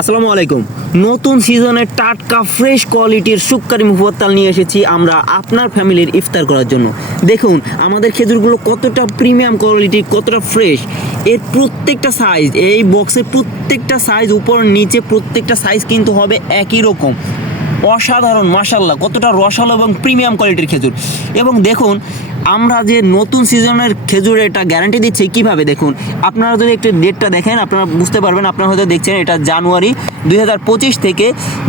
আসসালামু আলাইকুম। নতুন সিজনের টাটকা ফ্রেশ কোয়ালিটির সুক্কারি মুফাত্তাল নিয়ে এসেছি আমরা আপনার ফ্যামিলির ইফতার করার জন্য। দেখুন আমাদের খেজুরগুলো কতটা প্রিমিয়াম কোয়ালিটি, কতটা ফ্রেশ। এর প্রত্যেকটা সাইজ, এই বক্সের প্রত্যেকটা সাইজ উপর নিচে প্রত্যেকটা সাইজ কিন্তু হবে একই রকম। অসাধারণ, মাশাআল্লাহ, কতটা রসালো এবং প্রিমিয়াম কোয়ালিটির খেজুর। এবং দেখুন আমরা যে নতুন সিজনের খেজুর এটা গ্যারান্টি দিচ্ছি কীভাবে, দেখুন আপনারা যদি একটু ডেটটা দেখেন আপনারা বুঝতে পারবেন। আপনারা হয়তো দেখছেন এটা জানুয়ারি 2025 থেকে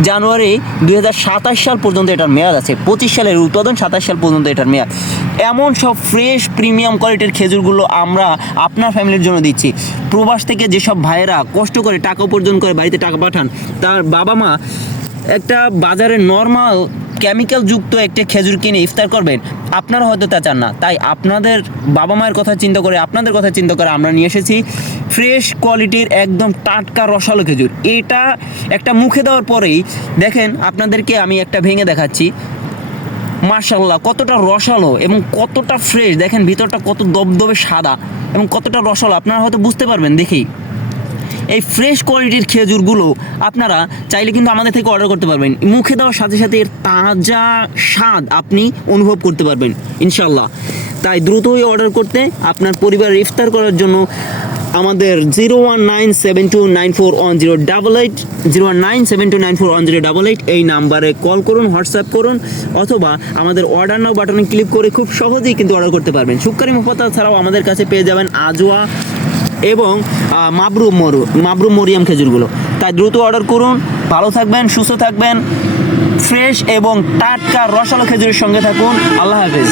জানুয়ারি 2027 সাল পর্যন্ত এটার মেয়াদ আছে। 25 সালের উৎপাদন, 27 সাল পর্যন্ত এটার মেয়াদ। এমন সব ফ্রেশ প্রিমিয়াম কোয়ালিটির খেজুরগুলো আমরা আপনার ফ্যামিলির জন্য দিচ্ছি। প্রবাস থেকে যেসব ভাইয়েরা কষ্ট করে টাকা উপার্জন করে বাড়িতে টাকা পাঠান, তার বাবা মা একটা বাজারে নর্মাল কেমিক্যালযুক্ত একটা খেজুর কিনে ইফতার করবেন, আপনারা হয়তো তা চান না। তাই আপনাদের বাবা মায়ের কথা চিন্তা করে, আপনাদের কথা চিন্তা করে আমরা নিয়ে এসেছি ফ্রেশ কোয়ালিটির একদম টাটকা রসালো খেজুর। এটা একটা মুখে দেওয়ার পরেই দেখেন, আপনাদেরকে আমি একটা ভেঙে দেখাচ্ছি। মাশাআল্লাহ, কতটা রসালো এবং কতটা ফ্রেশ। দেখেন ভিতরটা কত দবদবে সাদা এবং কতটা রসালো, আপনারা হয়তো বুঝতে পারবেন দেখেই। এই ফ্রেশ কোয়ালিটির খেজুরগুলো আপনারা চাইলে কিন্তু আমাদের থেকে অর্ডার করতে পারবেন। মুখে দেওয়ার সাথে সাথে এর তাজা স্বাদ আপনি অনুভব করতে পারবেন ইনশাল্লাহ। তাই দ্রুতই অর্ডার করতে, আপনার পরিবারের ইফতার করার জন্য আমাদের 01972941088 01972941088 এই নাম্বারে কল করুন, হোয়াটসঅ্যাপ করুন, অথবা আমাদের অর্ডার নাও বাটনে ক্লিক করে খুব সহজেই কিন্তু অর্ডার করতে পারবেন। সুক্কারি মুফাত্তাল ছাড়াও আমাদের কাছে পেয়ে যাবেন আজওয়া এবং মাবরুম মরিয়াম খেজুরগুলো। তাই দ্রুত অর্ডার করুন। ভালো থাকবেন, সুস্থ থাকবেন, ফ্রেশ এবং টাটকা রসালো খেজুরের সঙ্গে থাকুন। আল্লাহ হাফেজ।